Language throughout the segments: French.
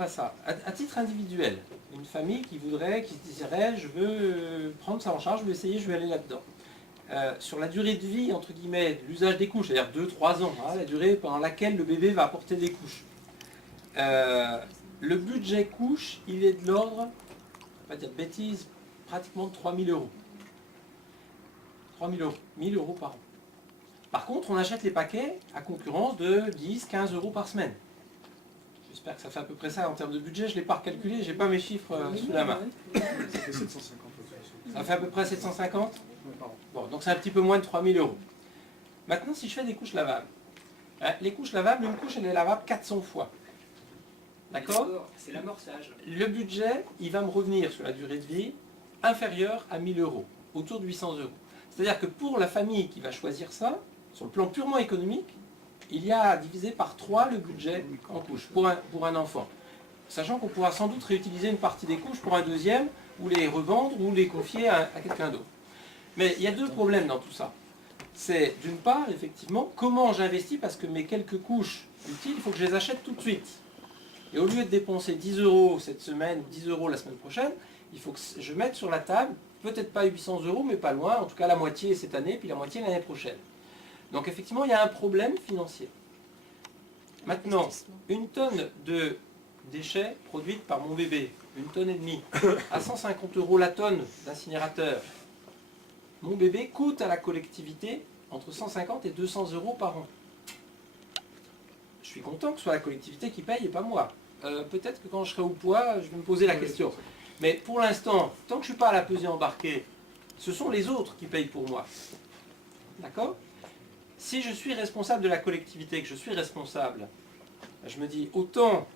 voit ça. À titre individuel, une famille qui se dirait, je veux prendre ça en charge, je vais essayer, je vais aller là-dedans. Sur la durée de vie, entre guillemets, de l'usage des couches, c'est-à-dire 2-3 ans, hein, la durée pendant laquelle le bébé va apporter des couches. Le budget couche, il est de l'ordre, on va pas dire de bêtises, pratiquement de 3 000 euros. 3 000 euros, 1 000 euros par an. Par contre, on achète les paquets à concurrence de 10-15 euros par semaine. J'espère que ça fait à peu près ça en termes de budget. Je ne l'ai pas recalculé, je n'ai pas mes chiffres sous la main. Ça fait 750. Ça fait à peu près 750 ? Bon, donc c'est un petit peu moins de 3 000 euros. Maintenant, si je fais des couches lavables. Les couches lavables, une couche, elle est lavable 400 fois. D'accord ? C'est l'amorçage. Le budget, il va me revenir sur la durée de vie inférieur à 1 000 euros, autour de 800 euros. C'est-à-dire que pour la famille qui va choisir ça, sur le plan purement économique, il y a à diviser par 3 le budget en couches pour un enfant. Sachant qu'on pourra sans doute réutiliser une partie des couches pour un deuxième, ou les revendre, ou les confier à quelqu'un d'autre. Mais il y a 2 problèmes dans tout ça. C'est d'une part, effectivement, comment j'investis, parce que mes quelques couches utiles, il faut que je les achète tout de suite. Et au lieu de dépenser 10 euros cette semaine, 10 euros la semaine prochaine, il faut que je mette sur la table, peut-être pas 800 euros, mais pas loin, en tout cas la moitié cette année, puis la moitié l'année prochaine. Donc effectivement, il y a un problème financier. Maintenant, une tonne de déchets produites par mon bébé, 1,5 tonne, à 150 euros la tonne d'incinérateur, mon bébé coûte à la collectivité entre 150 et 200 euros par an. Je suis content que ce soit la collectivité qui paye et pas moi. Peut-être que quand je serai au poids, je vais me poser la question. Mais pour l'instant, tant que je ne suis pas à la pesée embarquée, ce sont les autres qui payent pour moi. D'accord ? Si je suis responsable de la collectivité, que je suis responsable, je me dis autant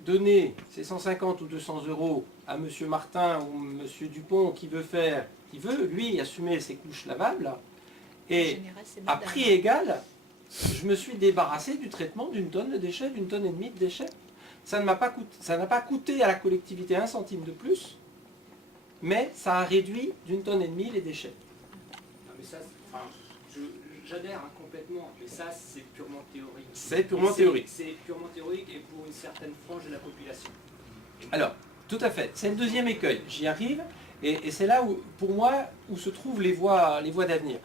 donner ces 150 ou 200 euros à M. Martin ou M. Dupont qui veut, lui, assumer ses couches lavables, et à prix égal, je me suis débarrassé du traitement d'une tonne de déchets, d'1,5 tonne de déchets. Ça n'a pas coûté à la collectivité 1 centime de plus, mais ça a réduit d'1,5 tonne les déchets. Non, mais ça, j'adhère complètement, mais ça c'est purement théorique. C'est purement théorique. C'est purement théorique et pour une certaine frange de la population. Alors, tout à fait. C'est le deuxième écueil. J'y arrive, et c'est là où, pour moi, où se trouvent les voies d'avenir.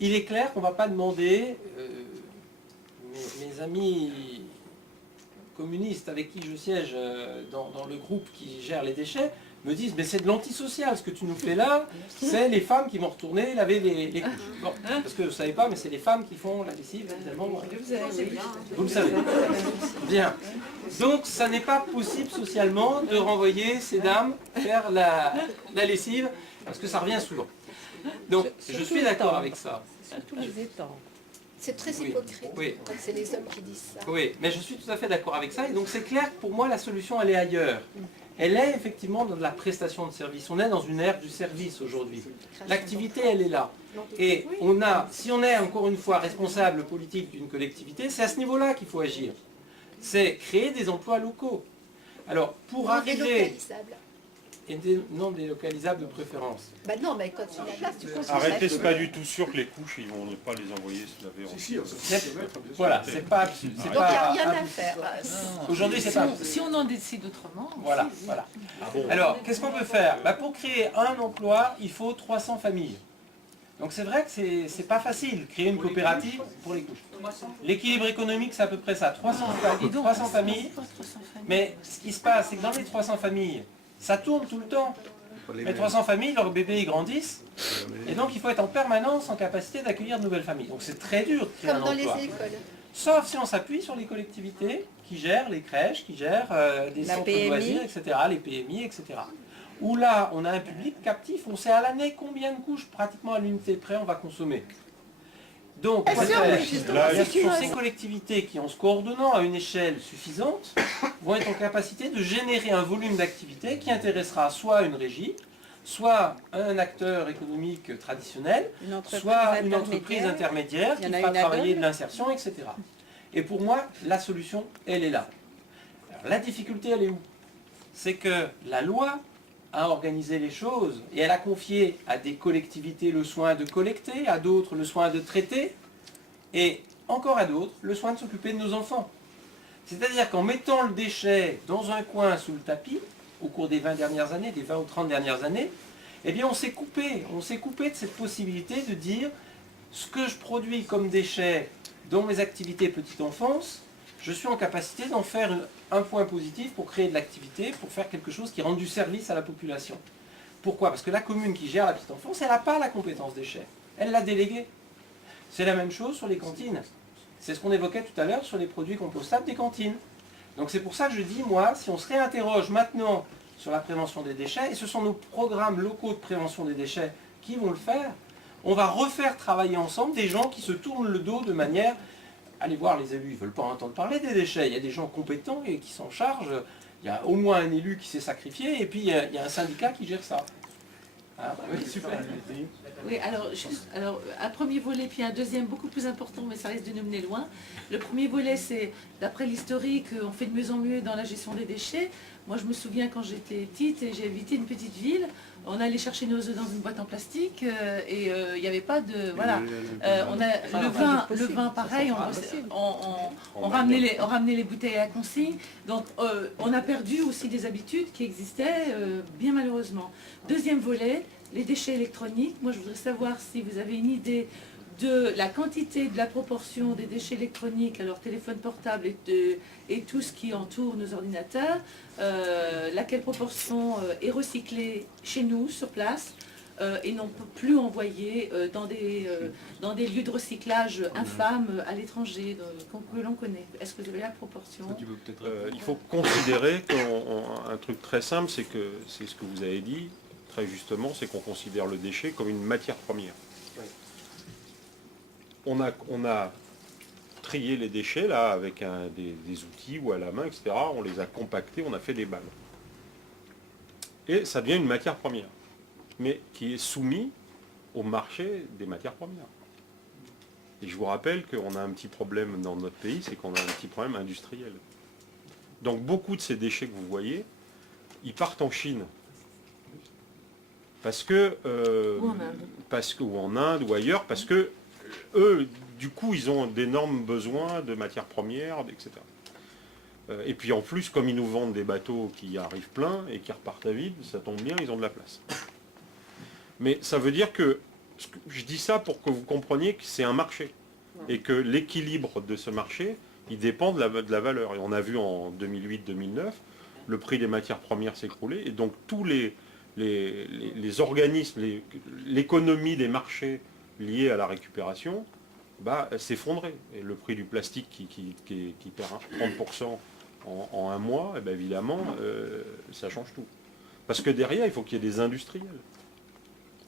Il est clair qu'on ne va pas demander, mes amis communistes avec qui je siège dans le groupe qui gère les déchets, me disent, mais c'est de l'antisocial, ce que tu nous fais là, c'est les femmes qui vont retourner laver les couches. Bon, parce que vous ne savez pas, mais c'est les femmes qui font la lessive, évidemment. Vous le savez. Bien. Donc, ça n'est pas possible socialement de renvoyer ces dames faire la lessive, parce que ça revient souvent. Donc, je suis d'accord avec ça. Surtout les étangs. C'est très hypocrite. Oui. C'est les hommes qui disent ça. Oui, mais je suis tout à fait d'accord avec ça. Et donc, c'est clair que pour moi, la solution, elle est ailleurs. Elle est effectivement dans de la prestation de service. On est dans une ère du service aujourd'hui. L'activité, elle est là. Et si on est encore une fois responsable politique d'une collectivité, c'est à ce niveau-là qu'il faut agir. C'est créer des emplois locaux. Alors, pour arriver... Et non délocalisables de préférence. Bah non, mais quand tu la place, tu construis. Arrêtez, c'est pas du tout sûr que les couches, ils vont pas les envoyer se laver en Voilà, c'est pas... Donc il n'y a rien à faire. Aujourd'hui, c'est pas... Si on en décide autrement... Voilà, voilà. Alors, qu'est-ce qu'on peut faire? Pour créer un emploi, il faut 300 familles. Donc c'est vrai que c'est pas facile, créer une coopérative pour les couches. L'équilibre économique, c'est à peu près ça, 300 familles. Mais ce qui se passe, c'est que dans les 300 familles, ça tourne tout le temps. Les 300 familles, leurs bébés ils grandissent, et donc il faut être en permanence en capacité d'accueillir de nouvelles familles. Donc c'est très dur de créer un emploi. Comme dans les écoles. Sauf si on s'appuie sur les collectivités qui gèrent les crèches, qui gèrent des centres de loisirs, etc., les PMI, etc. Où là, on a un public captif, on sait à l'année combien de couches, pratiquement à l'unité près, on va consommer. Donc, ces collectivités qui, en se coordonnant à une échelle suffisante, vont être en capacité de générer un volume d'activité qui intéressera soit une régie, soit un acteur économique traditionnel, soit une entreprise intermédiaire qui fera travailler de l'insertion, etc. Et pour moi, la solution, elle est là. Alors, la difficulté, elle est où? C'est que la loi a organisé les choses et elle a confié à des collectivités le soin de collecter, à d'autres le soin de traiter et encore à d'autres le soin de s'occuper de nos enfants. C'est-à-dire qu'en mettant le déchet dans un coin sous le tapis, au cours des 20 dernières années, des 20 ou 30 dernières années, eh bien on s'est coupé de cette possibilité de dire ce que je produis comme déchets dans mes activités petite enfance, je suis en capacité d'en faire un point positif pour créer de l'activité, pour faire quelque chose qui rende du service à la population. Pourquoi? Parce que la commune qui gère la petite enfance, elle n'a pas la compétence déchets. Elle l'a déléguée. C'est la même chose sur les cantines. C'est ce qu'on évoquait tout à l'heure sur les produits compostables des cantines. Donc c'est pour ça que je dis, moi, si on se réinterroge maintenant sur la prévention des déchets, et ce sont nos programmes locaux de prévention des déchets qui vont le faire, on va refaire travailler ensemble des gens qui se tournent le dos de manière... Allez voir les élus, ils ne veulent pas entendre parler des déchets. Il y a des gens compétents et qui s'en chargent. Il y a au moins un élu qui s'est sacrifié et puis il y a un syndicat qui gère ça. Ah, oui, super. Oui, alors, un premier volet, puis un deuxième beaucoup plus important, mais ça risque de nous mener loin. Le premier volet, c'est, d'après l'historique, on fait de mieux en mieux dans la gestion des déchets. Moi, je me souviens quand j'étais petite et j'ai habité une petite ville, on allait chercher nos œufs dans une boîte en plastique et il n'y avait pas de... Voilà. Le vin, pareil, on ramenait les bouteilles à la consigne. Donc, on a perdu aussi des habitudes qui existaient, bien malheureusement. Deuxième volet, les déchets électroniques. Moi, je voudrais savoir si vous avez une idée de la quantité, de la proportion des déchets électroniques, alors téléphone portable et tout ce qui entoure nos ordinateurs, laquelle proportion est recyclée chez nous, sur place, et non plus envoyée dans des lieux de recyclage infâmes à l'étranger, que l'on connaît. Est-ce que vous avez la proportion? Il faut considérer qu'un truc très simple, c'est ce que vous avez dit, très justement, c'est qu'on considère le déchet comme une matière première. On a trié les déchets là avec des outils ou à la main, etc. On les a compactés, on a fait des balles. Et ça devient une matière première, mais qui est soumise au marché des matières premières. Et je vous rappelle qu'on a un petit problème dans notre pays, c'est qu'on a un petit problème industriel. Donc beaucoup de ces déchets que vous voyez, ils partent en Chine. Parce que, ou en Inde ou ailleurs, parce que eux, du coup, ils ont d'énormes besoins de matières premières, etc. Et puis en plus, comme ils nous vendent des bateaux qui arrivent pleins et qui repartent à vide, ça tombe bien, ils ont de la place. Mais ça veut dire que, je dis ça pour que vous compreniez que c'est un marché. Et que l'équilibre de ce marché, il dépend de la valeur. Et on a vu en 2008-2009, le prix des matières premières s'écrouler. Et donc tous les organismes, l'économie des marchés liés à la récupération, s'effondrer. Et le prix du plastique qui perd 30% en un mois, évidemment, ça change tout. Parce que derrière, il faut qu'il y ait des industriels.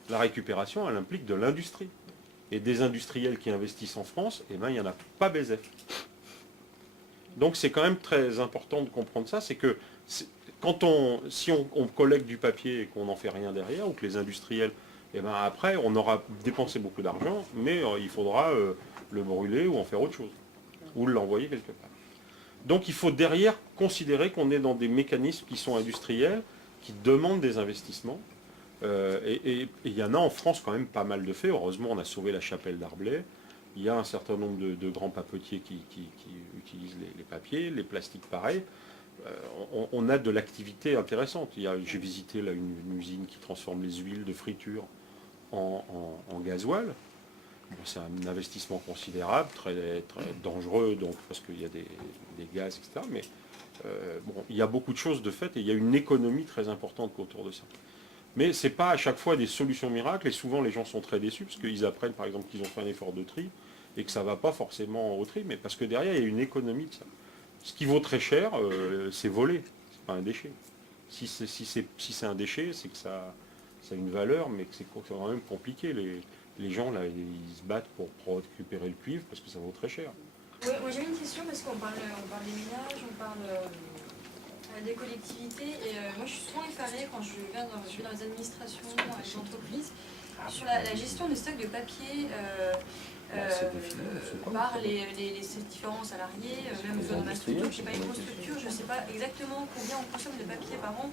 La récupération, elle implique de l'industrie. Et des industriels qui investissent en France, il n'y en a pas BZF. Donc c'est quand même très important de comprendre ça, c'est que si on collecte du papier et qu'on n'en fait rien derrière, ou que les industriels, après on aura dépensé beaucoup d'argent, mais il faudra le brûler ou en faire autre chose, ou l'envoyer quelque part. Donc il faut derrière considérer qu'on est dans des mécanismes qui sont industriels, qui demandent des investissements, et il y en a en France quand même pas mal de faits. Heureusement on a sauvé la chapelle d'Arblay. Il y a un certain nombre de grands papetiers qui utilisent les papiers, les plastiques pareil. On a de l'activité intéressante. J'ai visité là, une usine qui transforme les huiles de friture en gasoil. Bon, c'est un investissement considérable, très, très dangereux, donc, parce qu'il y a des gaz, etc. Mais il y a beaucoup de choses de fait et il y a une économie très importante autour de ça. Mais ce n'est pas à chaque fois des solutions miracles et souvent les gens sont très déçus parce qu'ils apprennent par exemple qu'ils ont fait un effort de tri et que ça ne va pas forcément au tri, mais parce que derrière il y a une économie de ça. Ce qui vaut très cher, c'est volé, c'est pas un déchet. Si c'est un déchet, c'est que ça a une valeur, mais que c'est quand même compliqué. Les gens là, ils se battent pour récupérer le cuivre parce que ça vaut très cher. Ouais, moi j'ai une question parce qu'on parle des ménages, on parle des collectivités et moi je suis souvent effarée quand je vais dans les administrations, dans les entreprises, sur la gestion des stocks de papier par les différents salariés, même dans ma structure, je n'ai pas une grosse structure, je ne sais pas exactement combien on consomme de papier par an,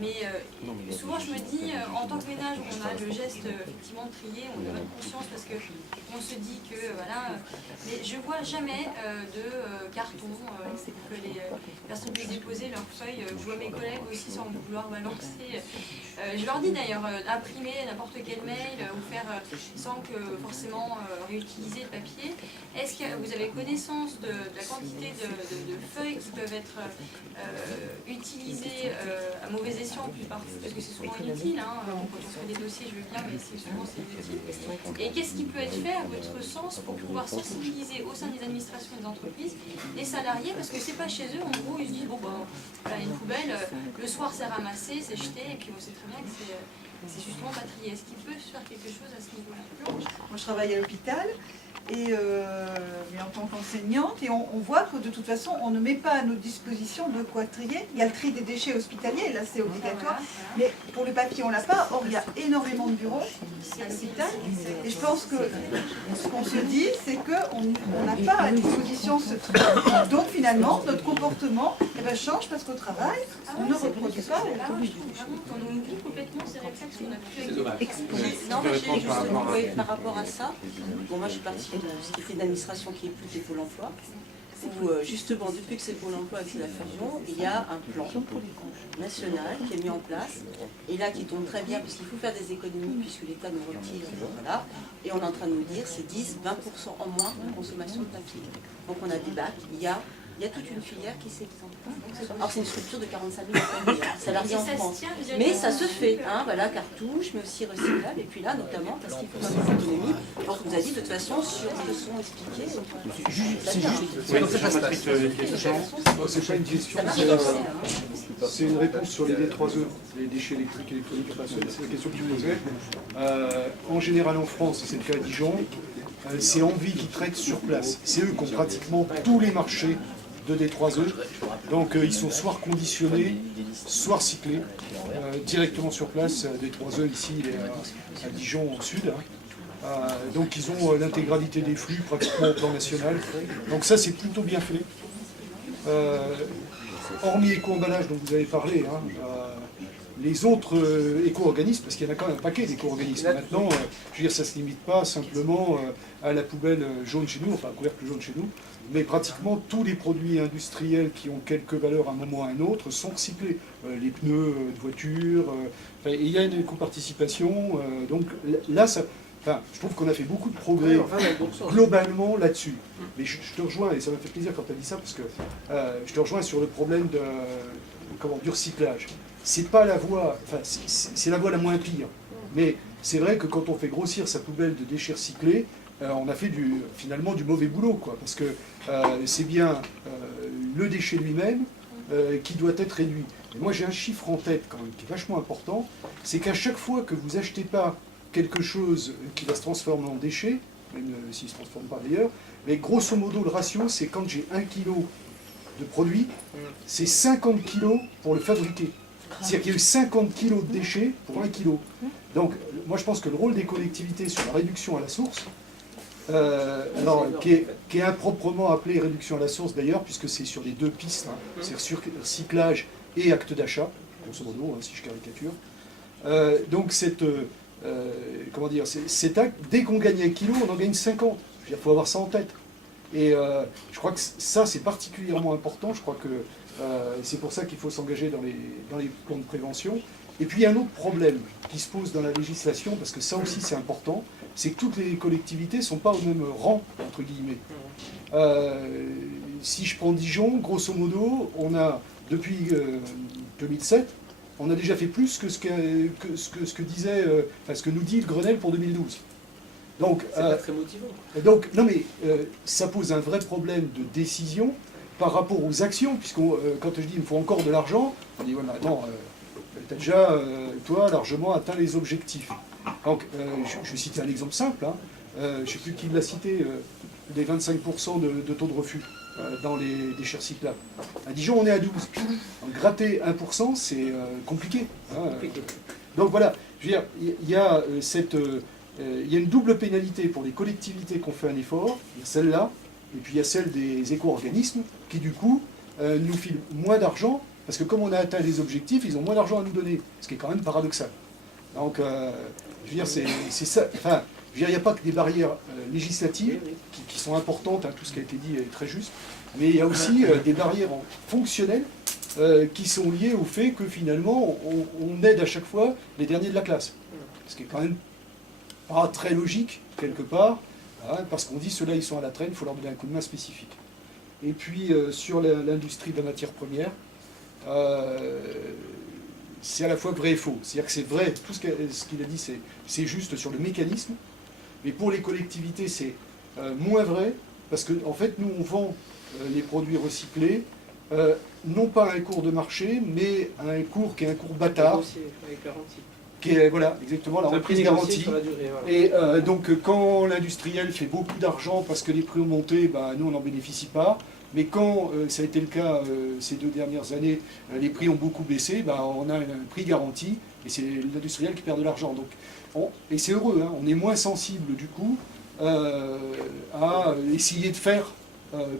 Mais souvent je me dis, en tant que ménage, on a le geste effectivement de trier, on a bonne conscience parce que on se dit que voilà, mais je vois jamais de carton pour que les personnes puissent déposer leurs feuilles. Je vois mes collègues aussi sans vouloir balancer. Je leur dis d'ailleurs d'imprimer n'importe quel mail ou faire sans que forcément réutiliser le papier. Est-ce que vous avez connaissance de la quantité de feuilles qui peuvent être utilisées à mauvais escient, parce que c'est souvent inutile, hein, quand on fait des dossiers je veux bien, mais souvent c'est inutile. Et qu'est-ce qui peut être fait à votre sens pour pouvoir sensibiliser au sein des administrations et des entreprises les salariés, parce que c'est pas chez eux, en gros ils se disent bon ben voilà, une poubelle, le soir c'est ramassé, c'est jeté, et puis on sait très bien que c'est justement pas trié. Est-ce qu'il peut se faire quelque chose à ce niveau-là? Moi je travaille à l'hôpital. Mais en tant qu'enseignante, et on voit que de toute façon, on ne met pas à notre disposition de quoi trier. Il y a le tri des déchets hospitaliers, là c'est obligatoire, mais pour le papier on l'a pas. Or il y a énormément de bureaux à l'hôpital, et je pense que ce qu'on se dit, c'est qu'on n'a pas à disposition ce tri. Donc finalement, notre comportement change parce qu'au travail, on ne reproduit pas. On oublie complètement ces réflexes qu'on a pu C'est dommage. Non, mais j'ai justement, oui, par rapport à ça, bon, moi je suis partie de ce qui fait d'administration qui est plus des Pôle emploi, où justement depuis que c'est Pôle emploi et que c'est la fusion, il y a un plan national qui est mis en place, et là qui tombe très bien parce qu'il faut faire des économies puisque l'État nous retire, voilà, et on est en train de nous dire c'est 10-20% en moins de consommation de papier. Donc on a des bacs, il y a toute une filière qui s'exemple. Alors c'est une structure de 45 000 salariés en France. Mais ça se fait, hein, voilà, cartouche, mais aussi recyclable. Et puis là, notamment, parce qu'il faut faire des économies, alors qu'on vous a dit de toute façon, sur les leçons expliquées. C'est pas une question, c'est une réponse sur les D3E, les déchets électriques, électroniques, c'est la question que tu posais. En général en France, c'est le cas à Dijon, c'est Envie qui traite sur place. C'est eux qui ont pratiquement tous les marchés de D3E. Donc ils sont soit reconditionnés, soit recyclés, directement sur place. D3E ici, il est à Dijon au sud. Donc ils ont l'intégralité des flux pratiquement au plan national. Donc ça c'est plutôt bien fait. Hormis éco-emballage dont vous avez parlé, les autres éco-organismes, parce qu'il y en a quand même un paquet d'éco-organismes. Maintenant, je veux dire, ça ne se limite pas simplement à la poubelle jaune chez nous, enfin un couvercle jaune chez nous, mais pratiquement tous les produits industriels qui ont quelque valeur à un moment ou à un autre sont recyclés. Les pneus de voiture, et il y a une éco-participation, donc là, ça, je trouve qu'on a fait beaucoup de progrès globalement là-dessus. Mais je te rejoins, et ça m'a fait plaisir quand tu as dit ça, parce que je te rejoins sur le problème du recyclage. C'est pas la voie, c'est la voie la moins pire. Mais c'est vrai que quand on fait grossir sa poubelle de déchets recyclés, on a fait finalement du mauvais boulot, quoi. Parce que c'est bien le déchet lui-même qui doit être réduit. Et moi j'ai un chiffre en tête quand même qui est vachement important, c'est qu'à chaque fois que vous achetez pas quelque chose qui va se transformer en déchet, même s'il ne se transforme pas d'ailleurs, mais grosso modo le ratio c'est quand j'ai 1 kg de produit, c'est 50 kg pour le fabriquer. C'est-à-dire qu'il y a eu 50 kg de déchets pour 1 kg. Donc, moi je pense que le rôle des collectivités sur la réduction à la source, qui est improprement appelé réduction à la source d'ailleurs, puisque c'est sur les deux pistes, c'est sur recyclage et acte d'achat, grosso modo, si je caricature. Donc, comment dire, cet acte, dès qu'on gagne 1 kg, on en gagne 50. Je veux dire, il faut avoir ça en tête. Et je crois que ça, c'est particulièrement important. Je crois que c'est pour ça qu'il faut s'engager dans les plans de prévention. Et puis il y a un autre problème qui se pose dans la législation, parce que ça aussi c'est important, c'est que toutes les collectivités ne sont pas au même rang, entre guillemets. Si je prends Dijon, grosso modo, on a, depuis 2007, on a déjà fait plus que ce que nous dit le Grenelle pour 2012. Donc, c'est pas très motivant. Donc, non mais ça pose un vrai problème de décision par rapport aux actions, puisque quand je dis il me faut encore de l'argent, on dit voilà, non, tu as déjà, toi, largement atteint les objectifs. Donc, je vais citer un exemple simple, je ne sais plus qui l'a cité, les 25% de taux de refus dans les déchets recyclables. À Dijon, on est à 12%. Donc, gratter 1%, c'est compliqué. Donc voilà, je veux dire, il y a une double pénalité pour les collectivités qui ont fait un effort, il y a celle-là, et puis il y a celle des éco-organismes qui du coup nous filent moins d'argent Parce que comme on a atteint les objectifs, ils ont moins d'argent à nous donner, ce qui est quand même paradoxal. Donc, je veux dire, c'est ça. Enfin, je veux dire, il n'y a pas que des barrières législatives qui sont importantes, hein, tout ce qui a été dit est très juste, mais il y a aussi des barrières fonctionnelles qui sont liées au fait que finalement, on aide à chaque fois les derniers de la classe. Ce qui est quand même pas très logique, quelque part, hein, parce qu'on dit ceux-là, ils sont à la traîne, il faut leur donner un coup de main spécifique. Et puis, sur l'industrie de la matière première, c'est à la fois vrai et faux. C'est-à-dire que c'est vrai, tout ce qu'il a dit, c'est juste sur le mécanisme, mais pour les collectivités, c'est moins vrai, parce qu'en fait, nous, on vend les produits recyclés, non pas à un cours de marché, mais à un cours qui est un cours bâtard, qui est, voilà, exactement, la reprise garantie. Et donc, quand l'industriel fait beaucoup d'argent parce que les prix ont monté, ben, nous, on n'en bénéficie pas. Mais quand ça a été le cas ces 2 dernières années, les prix ont beaucoup baissé, ben, on a un prix garanti, et c'est l'industriel qui perd de l'argent. Et c'est heureux, hein, on est moins sensible du coup à essayer de faire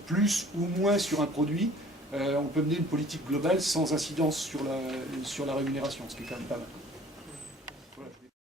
plus ou moins sur un produit. On peut mener une politique globale sans incidence sur la rémunération, ce qui est quand même pas mal.